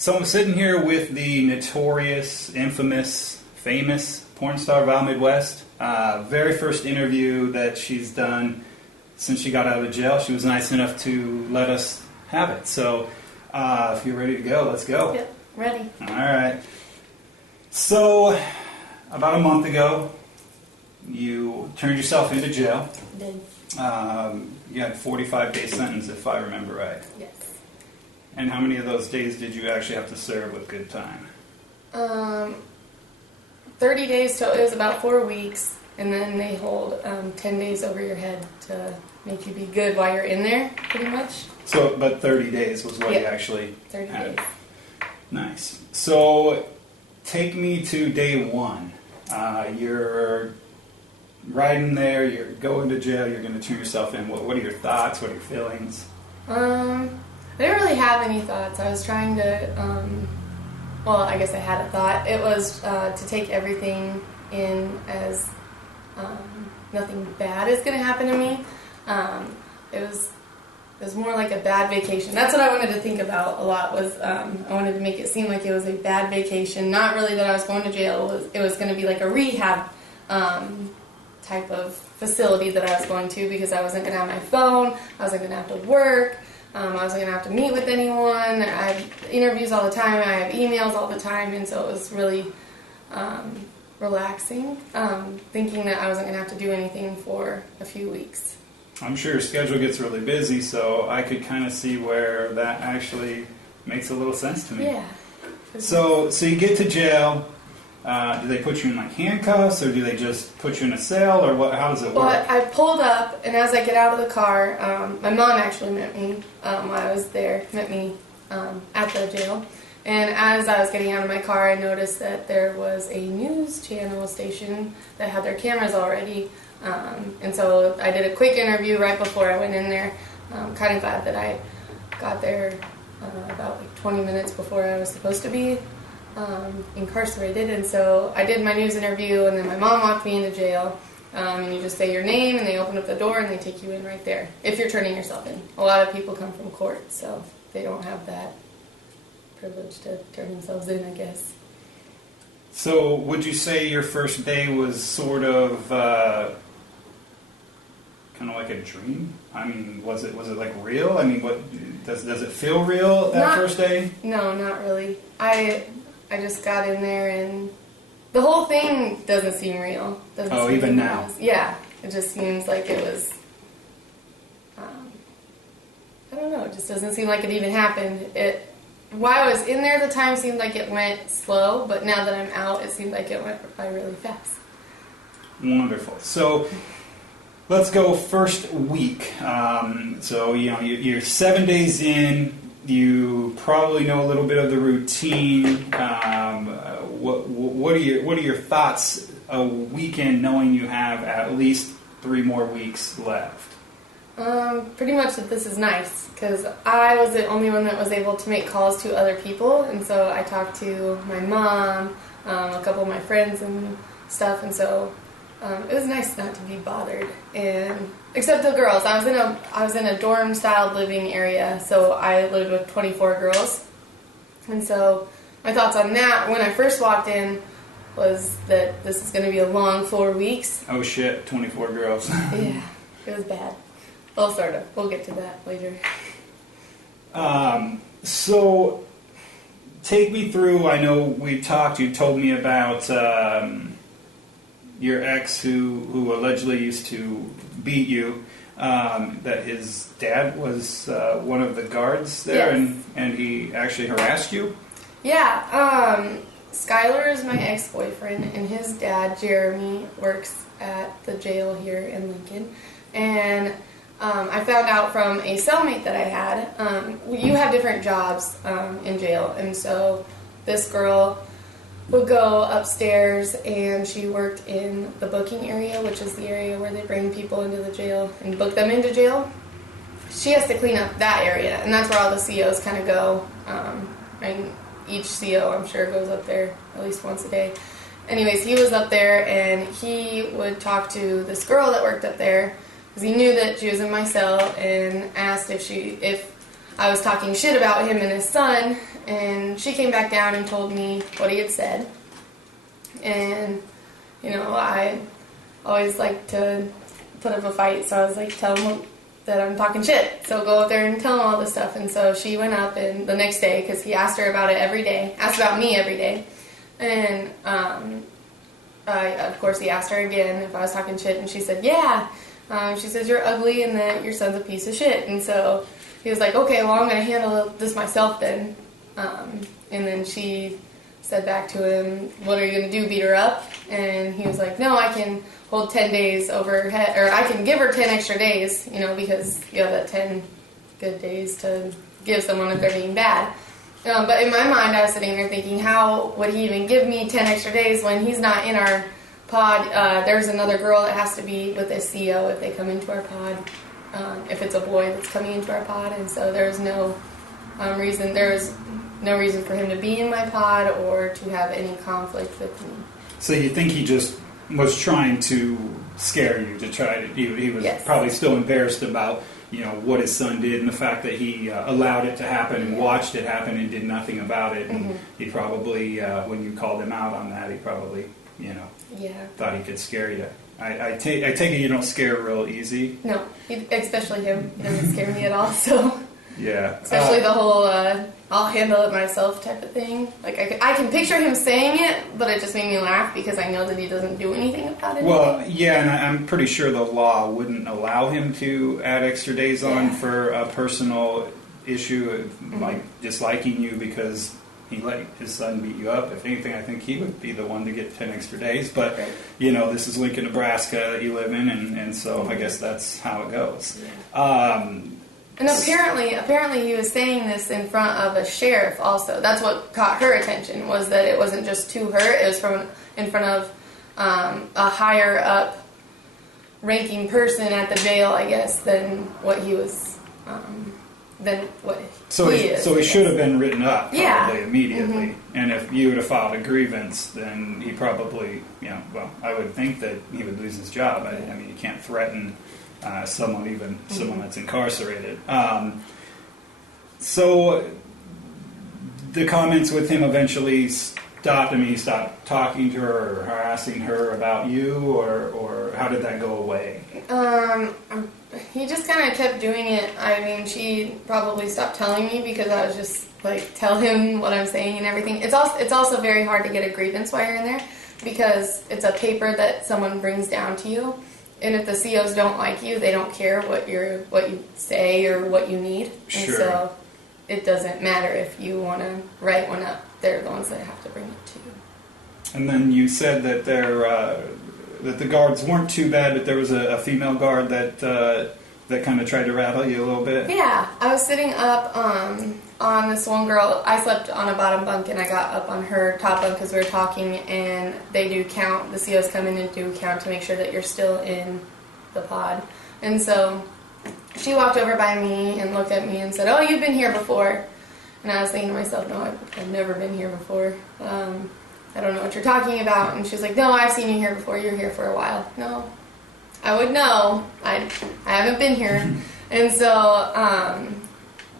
So I'm sitting here with the notorious, infamous, famous porn star ValMidwest. Very first interview that she's done since she got out of jail. She was nice enough to let us have it. So if you're ready to go, let's go. Yep, ready. All right. So about a month ago, you turned yourself into jail. I did. You had a 45-day sentence, if I remember right. Yes. And how many of those days did you actually have to serve with good time? 30 days, so it was about 4 weeks, and then they hold 10 days over your head to make you be good while you're in there, pretty much. So, but 30 days was what Yep. you actually 30 had. days. Nice. So, take me to day one. You're riding there, you're going to jail, you're going to turn yourself in. What are your thoughts? What are your feelings? I didn't really have any thoughts. I was trying to, well, I guess I had a thought. It was to take everything in as nothing bad is going to happen to me. It was more like a bad vacation. That's what I wanted to think about a lot. Was I wanted to make it seem like it was a bad vacation. Not really that I was going to jail. It was going to be like a rehab type of facility that I was going to, because I wasn't going to have my phone. I wasn't going to have to work. I wasn't going to have to meet with anyone. I have interviews all the time. I have emails all the time. And so it was really relaxing, thinking that I wasn't going to have to do anything for a few weeks. I'm sure your schedule gets really busy, so I could kind of see where that actually makes a little sense to me. Yeah. So you get to jail. Do they put you in like handcuffs, or do they just put you in a cell, or what? How does it work? Well, I pulled up, and as I get out of the car, my mom actually met me while I was there, met me at the jail. And as I was getting out of my car, I noticed that there was a news channel station that had their cameras already. And so I did a quick interview right before I went in there. I'm kind of glad that I got there about like 20 minutes before I was supposed to be incarcerated. And so I did my news interview, and then my mom walked me into jail. And you just say your name, and they open up the door, and they take you in right there, if you're turning yourself in. A lot of people come from court, so they don't have that privilege to turn themselves in, I guess. So would you say your first day was sort of kind of like a dream? I mean, was it like real? I mean, what does it feel real that first day? No, not really. I just got in there, and the whole thing doesn't seem real. Oh, even now? Yeah, it just seems like it was, I don't know, it just doesn't seem like it even happened. While I was in there, the time seemed like it went slow, but now that I'm out, it seemed like it went by really fast. Wonderful. So let's go first week. So you're 7 days in. You probably know a little bit of the routine. What are your thoughts a weekend, knowing you have at least 3 more weeks left? Pretty much that this is nice, because I was the only one that was able to make calls to other people, and so I talked to my mom, a couple of my friends and stuff, and so it was nice not to be bothered. And except the girls, I was in a dorm style living area, so I lived with 24 girls, and so my thoughts on that when I first walked in was that this is going to be a long 4 weeks. Oh shit, 24 girls. Yeah, it was bad. Well, sort of. We'll get to that later. So, take me through, I know we talked, you told me about your ex who allegedly used to beat you, that his dad was one of the guards there. Yes. and he actually harassed you? Yeah, Skylar is my ex-boyfriend, and his dad, Jeremy, works at the jail here in Lincoln, and I found out from a cellmate that I had, you have different jobs in jail, and so this girl would go upstairs, and she worked in the booking area, which is the area where they bring people into the jail and book them into jail. She has to clean up that area, and that's where all the COs kind of go, and each CO, I'm sure, goes up there at least once a day. Anyways, he was up there, and he would talk to this girl that worked up there, because he knew that she was in my cell, and asked if I was talking shit about him and his son, and she came back down and told me what he had said. And, I always like to put up a fight, so I was like, tell him that I'm talking shit. So go up there and tell him all this stuff. And so she went up and the next day, because he asked her about it every day, asked about me every day. And, of course, he asked her again if I was talking shit, and she said, yeah. She says, you're ugly and that your son's a piece of shit. And so he was like, okay, well, I'm going to handle this myself then. And then she said back to him, what are you going to do, beat her up? And he was like, no, I can hold 10 days over her head, or I can give her 10 extra days, because you have that 10 good days to give someone if they're being bad. But in my mind, I was sitting there thinking, how would he even give me 10 extra days when he's not in our pod? There's another girl that has to be with a CO if they come into our pod, if it's a boy that's coming into our pod, and so there's no reason for him to be in my pod or to have any conflict with me. So you think he just was trying to scare you, he was Yes. probably still embarrassed about, what his son did and the fact that he allowed it to happen and watched it happen and did nothing about it. And he probably, when you called him out on that, he probably, thought he could scare you. I take it you don't scare real easy. No, especially him. He doesn't scare me at all, so... Yeah. Especially the whole I'll handle it myself type of thing. Like, I can picture him saying it, but it just made me laugh because I know that he doesn't do anything about it. Well, yeah, and I'm pretty sure the law wouldn't allow him to add extra days on for a personal issue, like disliking you because he let his son beat you up. If anything, I think he would be the one to get 10 extra days. But, this is Lincoln, Nebraska that you live in, and so I guess that's how it goes. Yeah. And apparently he was saying this in front of a sheriff also. That's what caught her attention, was that it wasn't just to her, it was in front of a higher up ranking person at the jail, I guess, than what he was, than what he is. So he should have been written up probably immediately. Mm-hmm. And if you would have filed a grievance, then he probably, I would think that he would lose his job. I mean, you can't threaten... someone that's incarcerated. So the comments with him eventually stopped. I mean, he stopped talking to her or harassing her about you, or how did that go away? He just kind of kept doing it. I mean, she probably stopped telling me because I was just like, tell him what I'm saying and everything. It's also very hard to get a grievance while you're in there because it's a paper that someone brings down to you. And if the COs don't like you, they don't care what you say or what you need. Sure. And so it doesn't matter if you want to write one up. They're the ones that have to bring it to you. And then you said that that the guards weren't too bad, but there was a female guard that kind of tried to rattle you a little bit. Yeah, I was sitting up on this one girl. I slept on a bottom bunk, and I got up on her top bunk because we were talking, and they do count. The COs come in and do count to make sure that you're still in the pod. And so she walked over by me and looked at me and said, oh, you've been here before. And I was thinking to myself, no, I've never been here before. I don't know what you're talking about. And she's like, no, I've seen you here before. You're here for a while. No, I would know. I haven't been here. And so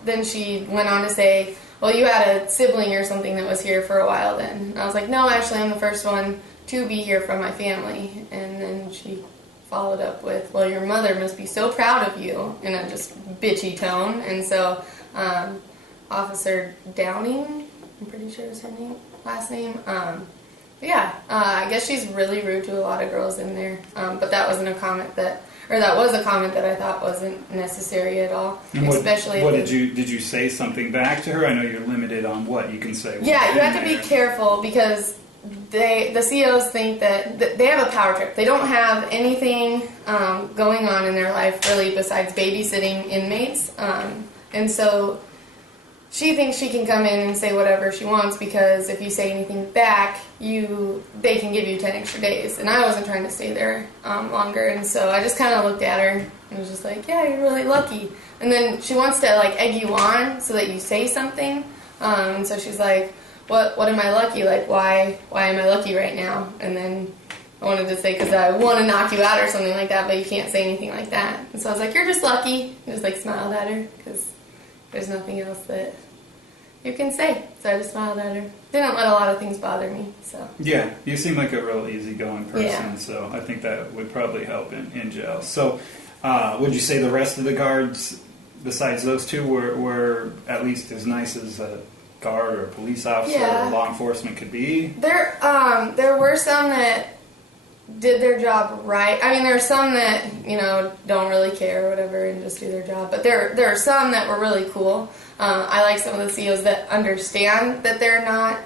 then she went on to say, well, you had a sibling or something that was here for a while then. And I was like, no, actually, I'm the first one to be here from my family. And then she followed up with, well, your mother must be so proud of you, in a just bitchy tone. And so Officer Downing, I'm pretty sure is her last name. I guess she's really rude to a lot of girls in there. But that wasn't a comment that was a comment that I thought wasn't necessary at all. And especially what did you say something back to her? I know you're limited on what you can say. Yeah, you have to be careful because the COs think that they have a power trip. They don't have anything going on in their life really besides babysitting inmates, and so she thinks she can come in and say whatever she wants because if you say anything back, they can give you 10 extra days. And I wasn't trying to stay there longer, and so I just kind of looked at her and was just like, yeah, you're really lucky. And then she wants to egg you on so that you say something, and so she's like, what am I lucky? Why am I lucky right now? And then I wanted to say, because I want to knock you out or something like that, but you can't say anything like that. And so I was like, you're just lucky. I just smiled at her because there's nothing else that you can say. So I just smiled at her. Didn't let a lot of things bother me. So yeah, you seem like a real easygoing person, yeah. So I think that would probably help in jail. So would you say the rest of the guards, besides those two, were at least as nice as a guard or a police officer or law enforcement could be? There were some that did their job right. I mean, there are some that, don't really care or whatever and just do their job. But there are some that were really cool. I like some of the COs that understand that they're not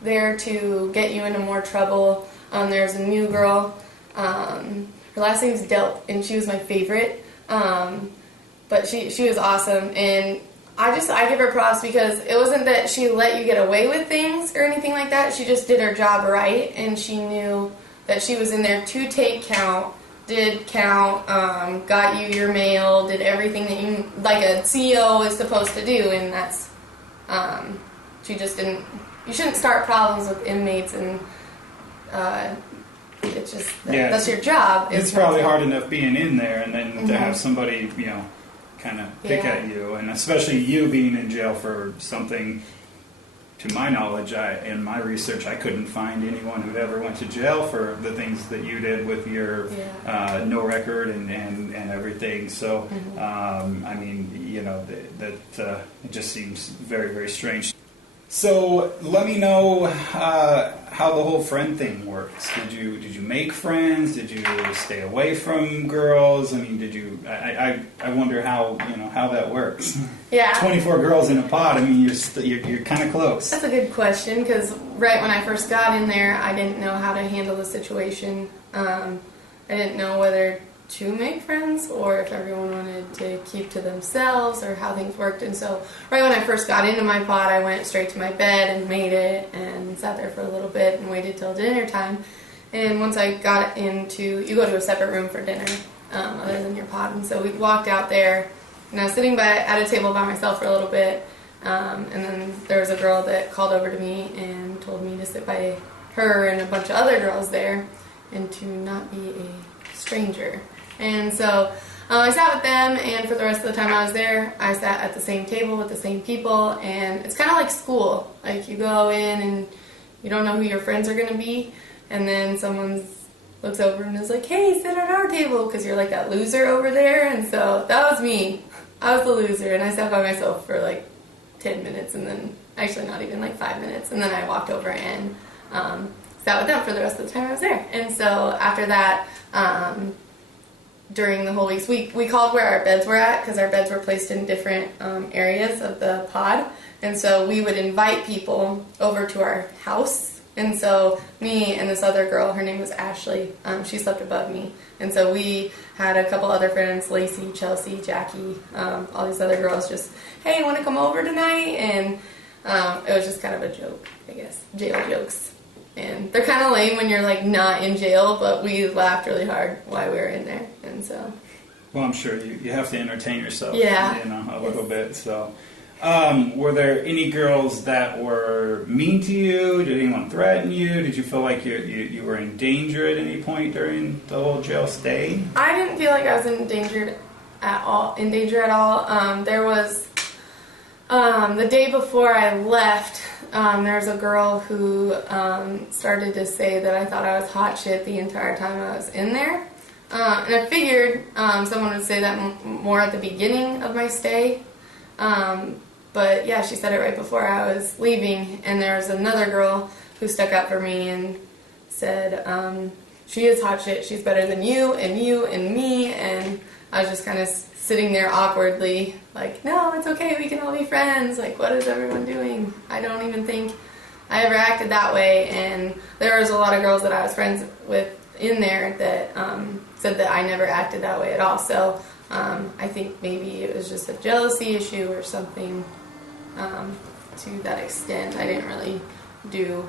there to get you into more trouble. There's a new girl. Her last name's Delp, and she was my favorite. But she was awesome, and I give her props because it wasn't that she let you get away with things or anything like that. She just did her job right, and she knew that she was in there to take count, did count, got you your mail, did everything that you, like a CO is supposed to do, and that's, she just didn't, you shouldn't start problems with inmates, and it's just, that's your job. It's probably hard enough being in there, and then to have somebody, kind of pick at you, and especially you being in jail for something. To my knowledge, in my research, I couldn't find anyone who'd ever went to jail for the things that you did with your no record and everything. So, I mean, that it just seems very, very strange. So, let me know how the whole friend thing works. Did you make friends? Did you stay away from girls? I mean, did you? I wonder how that works. Yeah. 24 girls in a pod. I mean, you're kind of close. That's a good question, because right when I first got in there, I didn't know how to handle the situation. I didn't know whether to make friends or if everyone wanted to keep to themselves or how things worked. And so right when I first got into my pod, I went straight to my bed and made it and sat there for a little bit and waited till dinner time. And once I got you go to a separate room for dinner other than your pod. And so we walked out there, and I was sitting at a table by myself for a little bit. And then there was a girl that called over to me and told me to sit by her and a bunch of other girls there and to not be a stranger. And so I sat with them, and for the rest of the time I was there, I sat at the same table with the same people, and it's kind of like school. Like, you go in and you don't know who your friends are going to be, and then someone looks over and is like, hey, sit at our table, because you're like that loser over there. And so that was me. I was the loser, and I sat by myself for like 10 minutes, and then actually not even like 5 minutes, and then I walked over and sat with them for the rest of the time I was there. And so after that, during the whole weeks, we called where our beds were at, because our beds were placed in different areas of the pod, and so we would invite people over to our house. And so me and this other girl, her name was Ashley, she slept above me, and so we had a couple other friends, Lacey, Chelsea, Jackie, all these other girls, just, hey, want to come over tonight? And it was just kind of a joke, I guess, jail jokes. And they're kind of lame when you're like not in jail, but we laughed really hard while we were in there, and so. Well, I'm sure you have to entertain yourself, a little bit. So, were there any girls that were mean to you? Did anyone threaten you? Did you feel like you were in danger at any point during the whole jail stay? I didn't feel like I was in danger at all. There was the day before I left. There was a girl who started to say that I thought I was hot shit the entire time I was in there. And I figured someone would say that more at the beginning of my stay. But yeah, she said it right before I was leaving. And there was another girl who stuck up for me and said, she is hot shit. She's better than you and me. And I was just kind of sitting there awkwardly, like, no, it's okay, we can all be friends. Like, what is everyone doing? I don't even think I ever acted that way. And there was a lot of girls that I was friends with in there that said that I never acted that way at all. So I think maybe it was just a jealousy issue or something to that extent. I didn't really do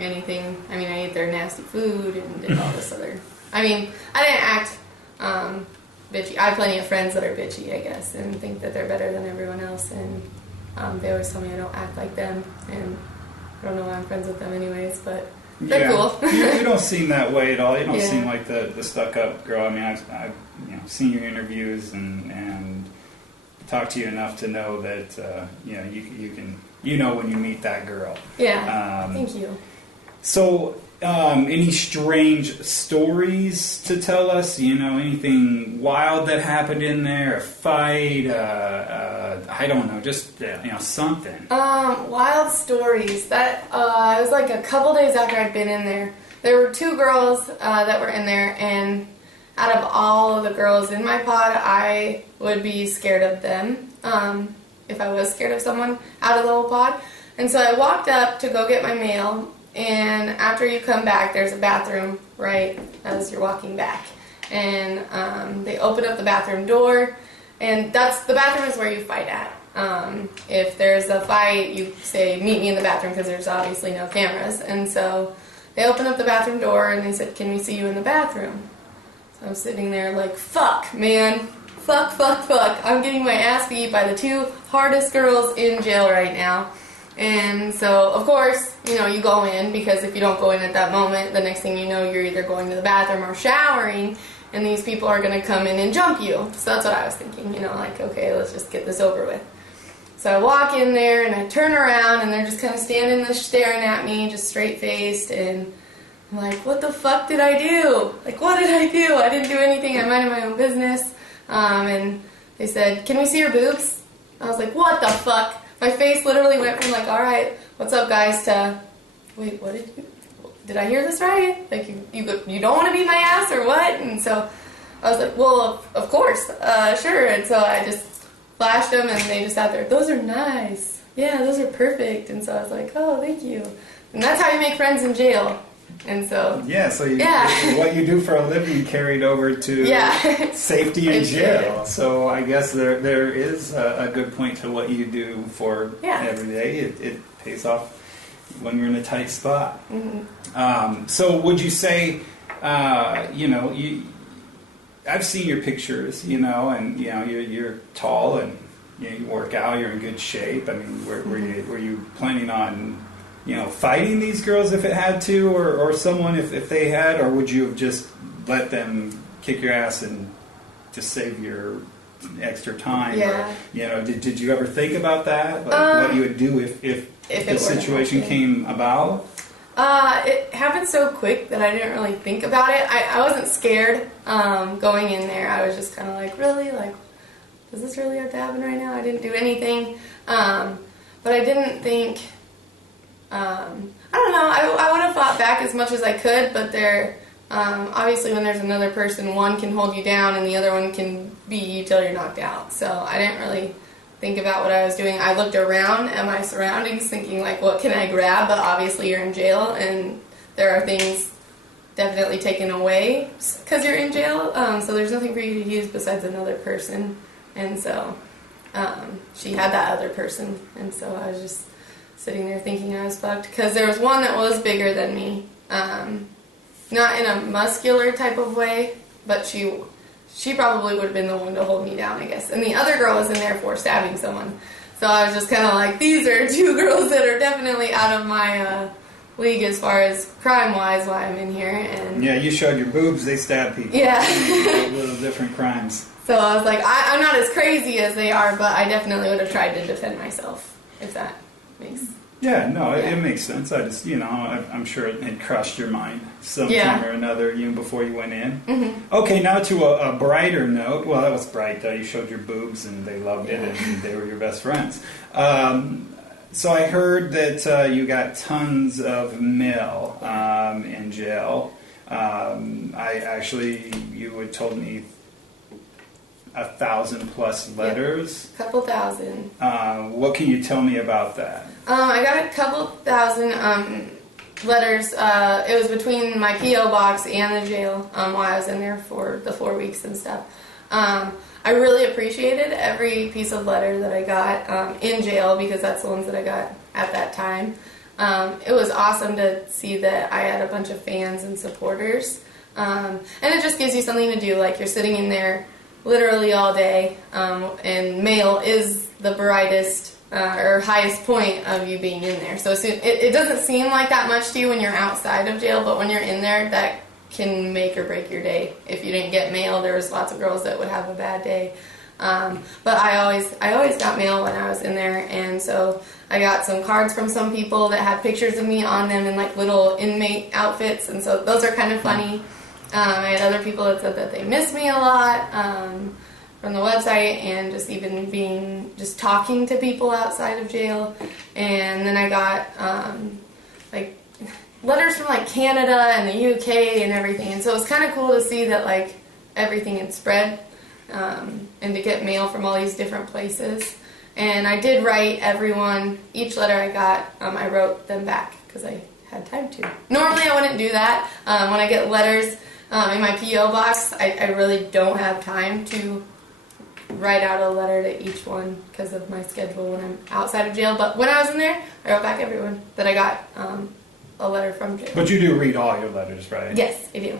anything. I mean, I ate their nasty food and did all this other. I mean, I didn't act bitchy. I have plenty of friends that are bitchy, I guess, and think that they're better than everyone else, and they always tell me I don't act like them, and I don't know why I'm friends with them anyways, but they're cool. You don't seem that way at all. You don't seem like the stuck-up girl. I mean, I've seen your interviews, and talk to you enough to know that you can when you meet that girl. Yeah. Thank you. So, any strange stories to tell us? Anything wild that happened in there? A fight? I don't know. Just something. Wild stories. That it was like a couple days after I'd been in there. There were 2 girls that were in there, and out of all of the girls in my pod, I would be scared of them. If I was scared of someone out of the whole pod. And so I walked up to go get my mail, and after you come back, there's a bathroom right as you're walking back. And they open up the bathroom door, and the bathroom is where you fight at. If there's a fight, you say, meet me in the bathroom, because there's obviously no cameras. And so they open up the bathroom door, and they said, can we see you in the bathroom? So I'm sitting there like, fuck, man. Fuck. I'm getting my ass beat by the 2 hardest girls in jail right now. And so, of course, you go in, because if you don't go in at that moment, the next thing you know, you're either going to the bathroom or showering, and these people are going to come in and jump you. So that's what I was thinking, like, okay, let's just get this over with. So I walk in there, and I turn around, and they're just kind of standing there staring at me, just straight-faced, and I'm like, what the fuck did I do? Like, what did I do? I didn't do anything. I minded my own business. And they said, can we see your boobs? I was like, what the fuck? My face literally went from like, all right, what's up, guys, to, wait, what did I hear this right? Like, you don't want to beat my ass or what? And so I was like, well, of course, sure. And so I just flashed them, and they just sat there, those are nice. Yeah, those are perfect. And so I was like, oh, thank you. And that's how you make friends in jail. And so what you do for a living carried over to safety in jail. So I guess there is a good point to what you do for every day. It pays off when you're in a tight spot. Mm-hmm. So would you say, I've seen your pictures, and you're tall, and you work out, you're in good shape. I mean, were you planning on fighting these girls if it had to, or someone if they had, or would you have just let them kick your ass and just save your extra time? Yeah. Or, did you ever think about that? Like, what you would do if the situation came about? It happened so quick that I didn't really think about it. I wasn't scared going in there. I was just kind of like, really? Like, does this really have to happen right now? I didn't do anything. But I didn't think... I don't know. I would have fought back as much as I could, but obviously when there's another person, one can hold you down and the other one can beat you till you're knocked out. So I didn't really think about what I was doing. I looked around at my surroundings thinking, like, what can I grab? But obviously you're in jail, and there are things definitely taken away because you're in jail. So there's nothing for you to use besides another person. And so she had that other person, and so I was just sitting there thinking I was fucked, because there was one that was bigger than me, not in a muscular type of way, but she probably would have been the one to hold me down, I guess. And the other girl was in there for stabbing someone, so I was just kind of like, these are 2 girls that are definitely out of my league as far as crime-wise why I'm in here. And yeah, you showed your boobs, they stab people. Yeah. Little different crimes. So I was like, I'm not as crazy as they are, but I definitely would have tried to defend myself, if that makes sense. Yeah, no, it makes sense. I just, I'm sure it had crossed your mind sometime or another, before you went in. Mm-hmm. Okay, now to a brighter note. Well, that was bright. You showed your boobs, and they loved it, and they were your best friends. So I heard that you got tons of mail in jail. You had told me 1,000+ letters. Yep. Couple thousand. What can you tell me about that? I got a couple thousand letters. It was between my P.O. box and the jail while I was in there for the 4 weeks and stuff. I really appreciated every piece of letter that I got in jail, because that's the ones that I got at that time. It was awesome to see that I had a bunch of fans and supporters. And it just gives you something to do. Like, you're sitting in there literally all day, and mail is the brightest or highest point of you being in there. So it doesn't seem like that much to you when you're outside of jail, but when you're in there, that can make or break your day. If you didn't get mail, there was lots of girls that would have a bad day. But I always got mail when I was in there, and so I got some cards from some people that had pictures of me on them in like little inmate outfits, and so those are kind of funny. I had other people that said that they miss me a lot from the website, and just talking to people outside of jail. And then I got like letters from like Canada and the UK and everything, and so it was kind of cool to see that like everything had spread, and to get mail from all these different places. And I did write everyone, each letter I got, I wrote them back because I had time to. Normally I wouldn't do that. When I get letters in my P.O. box, I really don't have time to write out a letter to each one because of my schedule when I'm outside of jail. But when I was in there, I wrote back everyone that I got a letter from jail. But you do read all your letters, right? Yes, I do.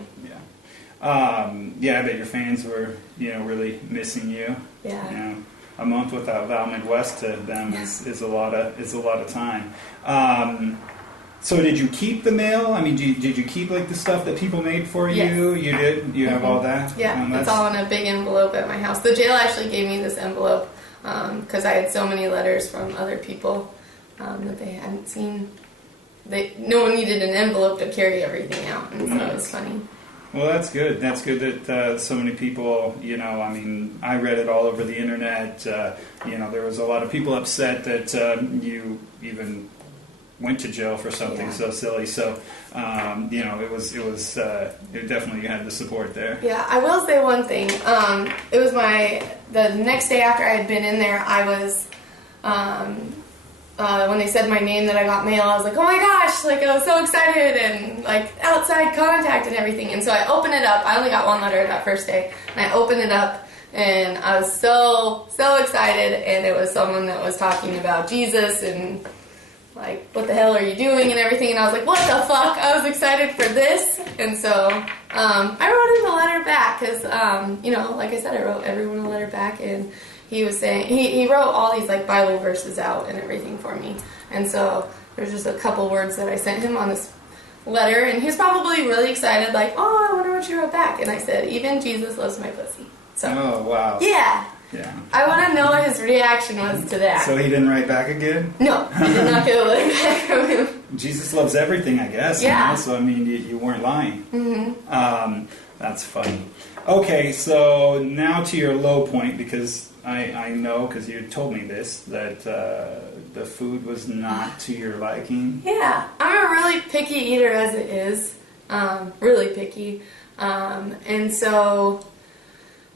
Yeah, I bet your fans were, really missing you. Yeah. A month without ValMidwest to them is a lot of time. So did you keep the mail? I mean, did you keep like the stuff that people made for you? Yes. You did? You have all that? Yeah, it's all in a big envelope at my house. The jail actually gave me this envelope because I had so many letters from other people that they hadn't seen. No one needed an envelope to carry everything out, and so it was funny. Well, that's good. That's good that so many people, I read it all over the internet. There was a lot of people upset that you even went to jail for something so silly. So, it definitely you had the support there. Yeah, I will say one thing. It was the next day after I had been in there, I was, when they said my name that I got mail, I was like, oh my gosh, like I was so excited and like outside contact and everything. And so I opened it up. I only got one letter that first day, and I opened it up and I was so excited, and it was someone that was talking about Jesus and like, what the hell are you doing and everything, and I was like, what the fuck? I was excited for this. And so I wrote him a letter back because, like I said, I wrote everyone a letter back, and he was saying, he wrote all these like Bible verses out and everything for me. And so there's just a couple words that I sent him on this letter, and he was probably really excited, like, oh, I wonder what you wrote back. And I said, even Jesus loves my pussy. So, oh, wow. Yeah. Yeah. I want to know what his reaction was to that. So he didn't write back again? No, he did not get a letter back from him. Jesus loves everything, I guess. Yeah. So, I mean, you weren't lying. Mm-hmm. That's funny. Okay, so now to your low point, because I know, because you told me this, that the food was not to your liking. Yeah. I'm a really picky eater as it is. Really picky. And so...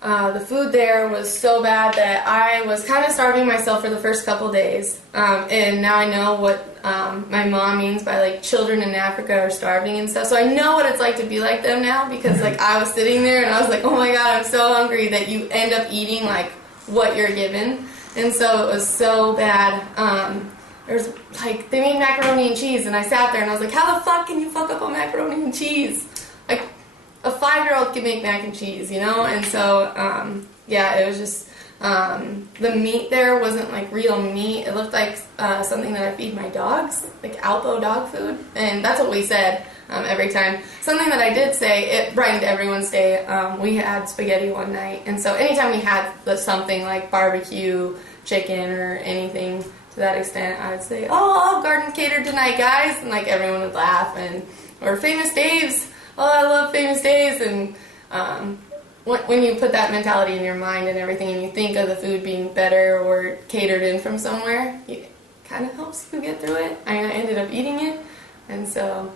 the food there was so bad that I was kind of starving myself for the first couple days. And now I know what my mom means by like children in Africa are starving and stuff. So I know what it's like to be like them now, because like I was sitting there and I was like, oh my god, I'm so hungry, that you end up eating like what you're given. And so it was so bad. There's like, they made macaroni and cheese, and I sat there and I was like, how the fuck can you fuck up on macaroni and cheese? Like, a 5-year-old can make mac and cheese, And so, it was just, the meat there wasn't like real meat. It looked like something that I feed my dogs, like Alpo dog food. And that's what we said every time. Something that I did say, it brightened everyone's day. We had spaghetti one night. And so anytime we had something like barbecue, chicken, or anything to that extent, I would say, oh, garden catered tonight, guys. And like everyone would laugh. Or Famous Dave's. Oh, I love Famous Days. And when you put that mentality in your mind and everything, and you think of the food being better or catered in from somewhere, it kind of helps you get through it. I ended up eating it. And so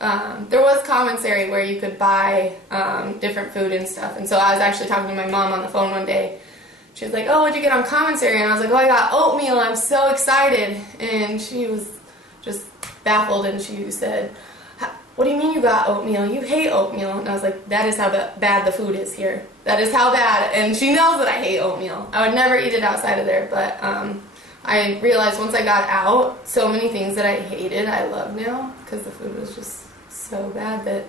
there was commissary where you could buy different food and stuff. And so I was actually talking to my mom on the phone one day. She was like, oh, what'd you get on commissary? And I was like, oh, I got oatmeal. I'm so excited. And she was just baffled, and she said, what do you mean you got oatmeal? You hate oatmeal. And I was like, that is how bad the food is here. That is how bad. And she knows that I hate oatmeal. I would never eat it outside of there. But I realized once I got out, so many things that I hated, I love now. Because the food was just so bad that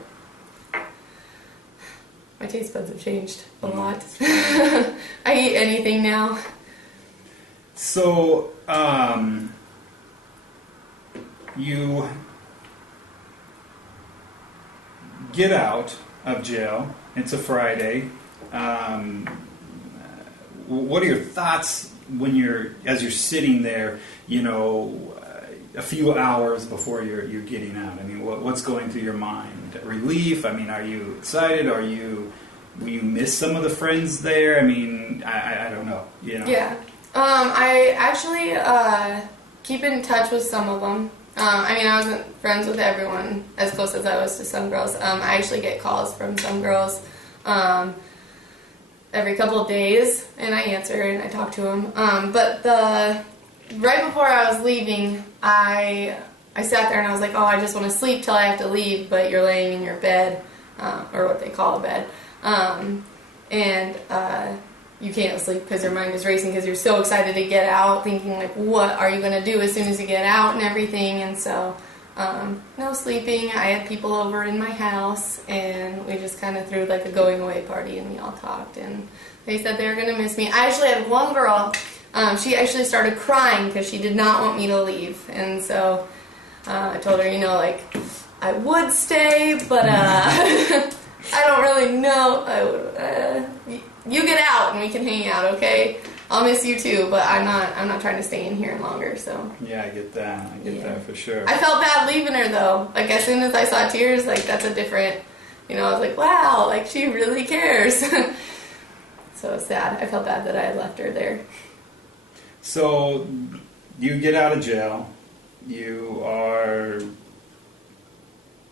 my taste buds have changed a lot. I eat anything now. So, you get out of jail. It's a Friday. what are your thoughts when as you're sitting there, a few hours before you're getting out? I mean, what's going through your mind? Relief? I mean, are you excited? Will you miss some of the friends there? I mean, I don't know. Yeah. I actually keep in touch with some of them. I wasn't friends with everyone as close as I was to some girls. I actually get calls from some girls every couple of days, and I answer and I talk to them. But right before I was leaving, I sat there and I was like, oh, I just want to sleep till I have to leave, but you're laying in your bed, or what they call a bed, and you can't sleep because your mind is racing because you're so excited to get out, thinking like, what are you going to do as soon as you get out and everything. And so no sleeping. I had people over in my house, and we just kind of threw like a going away party, and we all talked, and they said they were going to miss me. I actually had one girl, she actually started crying because she did not want me to leave, and so I told her, I would stay, but I don't really know. You get out and we can hang out, okay? I'll miss you too, but I'm not trying to stay in here longer, so. Yeah, I get that. I get that for sure. I felt bad leaving her though. Like as soon as I saw tears, that's a different, I was like, wow, she really cares. So it's sad. I felt bad that I had left her there. So you get out of jail. You are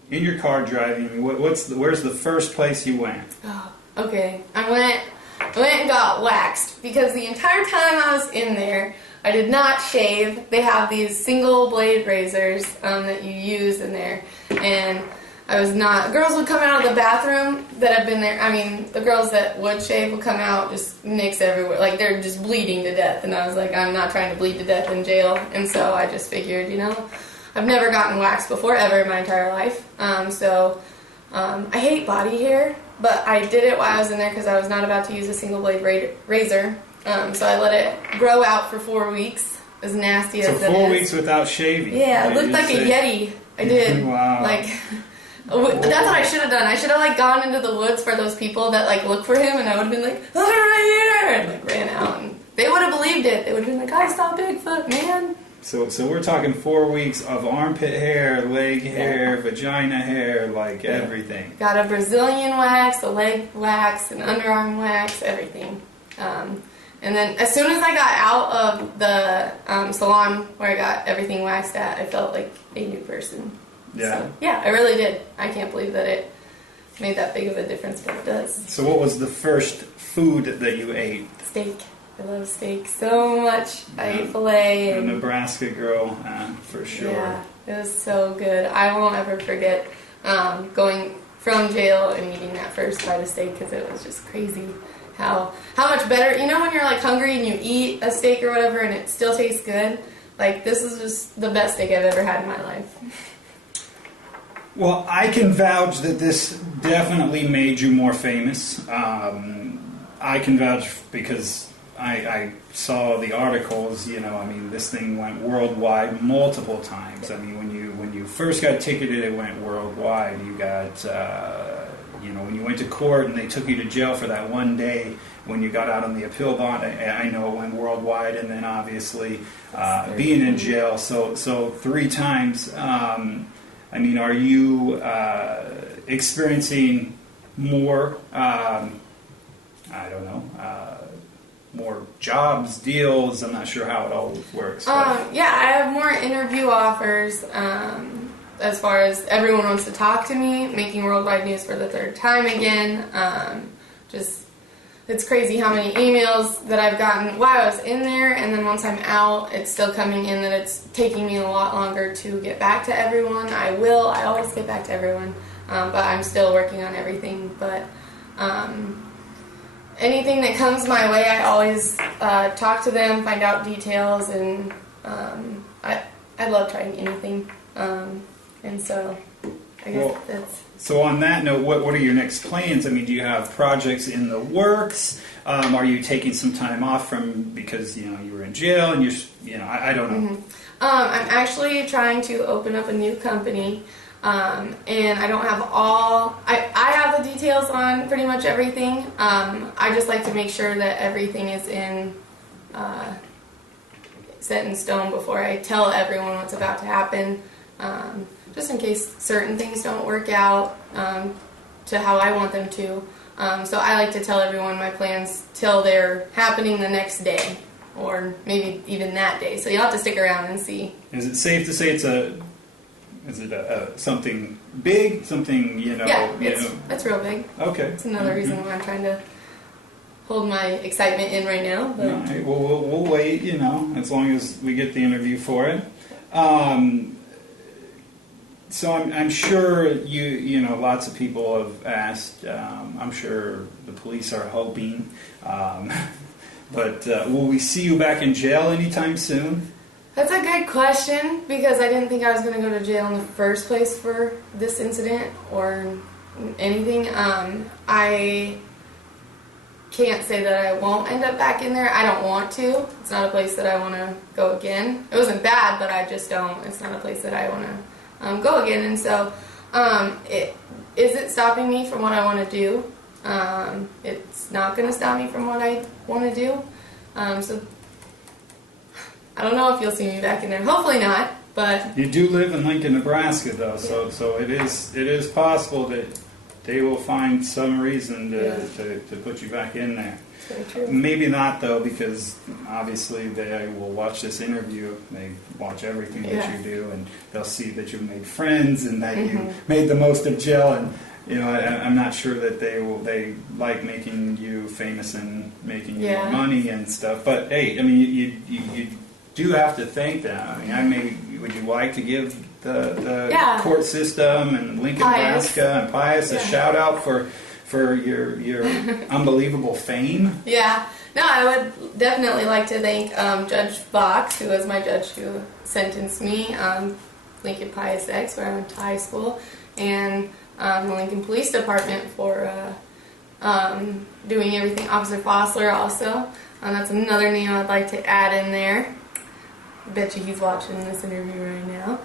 in your car driving. Where's the first place you went? Oh, okay. I went and got waxed because the entire time I was in there, I did not shave. They have these single blade razors that you use in there, and I was not. Girls would come out of the bathroom that have been there. I mean, the girls that would shave would come out just nicks everywhere, like they're just bleeding to death. And I was like, I'm not trying to bleed to death in jail. And so I just figured, I've never gotten waxed before ever in my entire life. I hate body hair. But I did it while I was in there because I was not about to use a single blade razor. So I let it grow out for 4 weeks, as nasty as it is. So 4 weeks without shaving. Yeah, it looked like a Yeti. I did. Wow. That's what I should have done. I should have gone into the woods for those people that look for him, and I would have been like, oh, they're right here, and ran out. And they would have believed it. They would have been like, I saw Bigfoot, man. So we're talking 4 weeks of armpit hair, leg hair, vagina hair, everything. Got a Brazilian wax, a leg wax, an underarm wax, everything. And then as soon as I got out of the salon where I got everything waxed at, I felt like a new person. Yeah. So, yeah, I really did. I can't believe that it made that big of a difference, but it does. So what was the first food that you ate? Steak. I love steak so much. I ate filet. A Nebraska girl, for sure. Yeah, it was so good. I won't ever forget going from jail and eating that first bite of steak because it was just crazy how much better. When you're hungry and you eat a steak or whatever and it still tastes good? This is just the best steak I've ever had in my life. Well, I can vouch that this definitely made you more famous. I can vouch because I saw the articles, this thing went worldwide multiple times. I mean, when you first got ticketed, it went worldwide. You got, when you went to court and they took you to jail for that one day, when you got out on the appeal bond, I know it went worldwide. And then obviously being in jail, so 3 times. Are you experiencing more, more jobs, deals? I'm not sure how it all works. Yeah, I have more interview offers as far as everyone wants to talk to me, making worldwide news for the 3rd time again. It's crazy how many emails that I've gotten while I was in there, and then once I'm out, it's still coming in that it's taking me a lot longer to get back to everyone. I always get back to everyone, but I'm still working on everything. But anything that comes my way, I always talk to them, find out details, and I love trying anything. And so I guess that's... So on that note, what are your next plans? Do you have projects in the works? Are you taking some time off because you were in jail and I don't know. Mm-hmm. I'm actually trying to open up a new company. And I don't have I have the details on pretty much everything. I just like to make sure that everything is set in stone before I tell everyone what's about to happen, just in case certain things don't work out to how I want them to. So I like to tell everyone my plans till they're happening the next day, or maybe even that day. So you'll have to stick around and see. Is it safe to say is it something big, something, Yeah, it's real big. Okay. It's another reason why I'm trying to hold my excitement in right now. But. All right. Well, we'll wait, as long as we get the interview for it. So I'm sure lots of people have asked. I'm sure the police are hoping. But will we see you back in jail anytime soon? That's a good question, because I didn't think I was going to go to jail in the first place for this incident or anything. I can't say that I won't end up back in there. I don't want to. It's not a place that I want to go again. It wasn't bad, but I just don't. It's not a place that I want to go again. And so, is it stopping me from what I want to do? It's not going to stop me from what I want to do. So I don't know if you'll see me back in there. Hopefully not. But you do live in Lincoln, Nebraska, though, so it is possible that they will find some reason to put you back in there. Very true. Maybe not, though, because obviously they will watch this interview. They watch everything that you do, and they'll see that you've made friends and that you made the most of jail. And I'm not sure that they like making you famous and making you more money and stuff. But hey, I mean, you do have to thank them. I mean, would you like to give the court system and Lincoln, Nebraska, and Pius a shout out for your unbelievable fame? Yeah. No, I would definitely like to thank Judge Fox, who was my judge who sentenced me, Lincoln Pius X, where I went to high school, and the Lincoln Police Department for doing everything. Officer Fossler also. That's another name I'd like to add in there. I bet you he's watching this interview right now.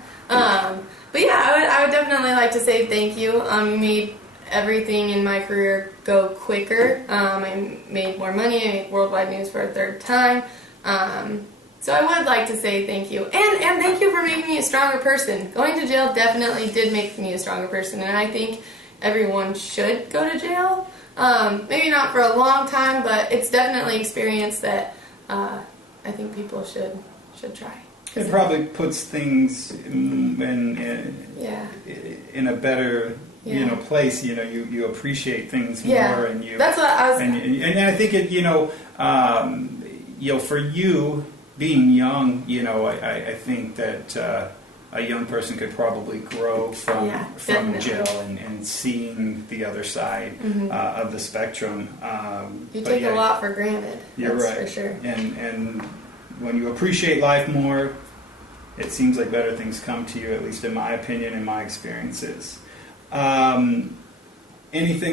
But yeah, I would definitely like to say thank you. You made everything in my career go quicker. I made more money. I made worldwide news for a third time. So I would like to say thank you. And thank you for making me a stronger person. Going to jail definitely did make me a stronger person. And I think everyone should go to jail. Maybe not for a long time, but it's definitely an experience that I think people should try. It probably puts things in a better place. You appreciate things more, and you. That's what I was. And I think it. For you being young, I think that a young person could probably grow from jail and seeing the other side of the spectrum. You take a lot for granted. You're that's right, for sure. And when you appreciate life more, it seems like better things come to you, at least in my opinion and my experiences. Anything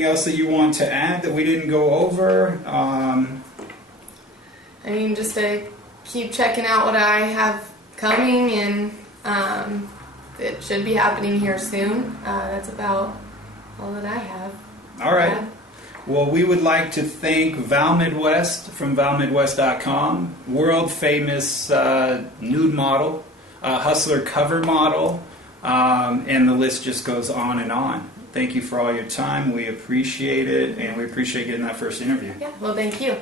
else that you want to add that we didn't go over? I mean, just to keep checking out what I have coming, and it should be happening here soon. That's about all that I have. All right. Well, we would like to thank ValMidwest from ValMidwest.com, world famous nude model, hustler cover model, and the list just goes on and on. Thank you for all your time. We appreciate it, and we appreciate getting that first interview. Yeah, well, thank you.